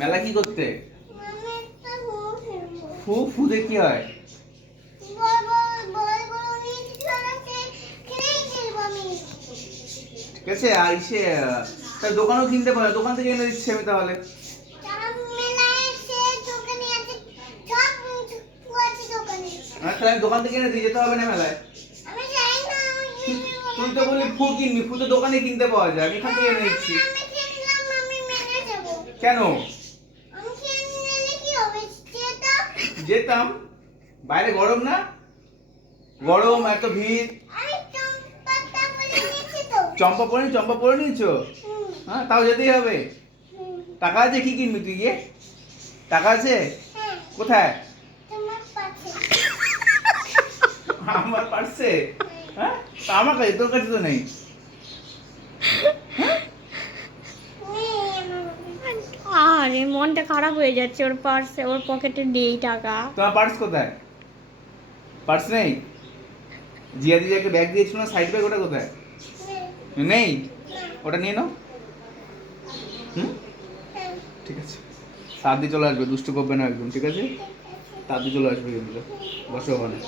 মেলা কি করতে? আমি একটা ঘুম ফিরবো। ফুদে কি হয়? বল বল বল বল নিয়ে চলাতে খেলেই খেলবো আমি। ঠিক আছে, আর ইসে তার দোকানও কিনতে পারে, দোকান থেকে এনে দিচ্ছি আমি তাহলে। তারা মেলায় এসে দোকানে আছে সব কিছু আছে দোকানে। তাহলে আমি দোকান থেকে এনে দিয়ে যেতে হবে না মেলায়? আমি জানি না আমি তুই তো বললি ফু কিনবি, ফু তো দোকানে কিনতে পাওয়া যায়, আমি এখান থেকে এনে দিচ্ছি। আমি কিনলাম আমি মেনে যাবো। কেন? আমি কিনে নিলে কি হবে যেটা? যেতাম। বাইরে গরম না? গরম, এত ভিড়। আমি চম্পাটা বলে নিয়েছি তো। চম্পা পরে নিয়েছো? হুম, হ্যাঁ, তাও যেতেই হবে। হুম, টাকা আছে, কি কিনবি তুই গিয়ে? টাকা আছে? হ্যাঁ, কোথায়? তোমার পাশে। আমার পার্সে? হ্যাঁ, তা আমার কাছে, তোর কাছে তো নেই। হ্যাঁ? আরে মনটা খারাপ হয়ে যাচ্ছে, ওর পার্সে ওর পকেটে নেই টাকা। তোমার পার্স কোথায়? পার্স নেই? জিয়া দিদি একটা ব্যাগ দিয়েছিল না, সাইড ব্যাগ, ওটা কোথায়? নেই? ওটা নিয়ে নাও। হুম, ঠিক আছে। তাড়াতাড়ি চলে আসবে, দুষ্টু করবে না একদম, ঠিক আছে? তাড়াতাড়ি চলে আসবে কিন্তু, বসো ওখানে।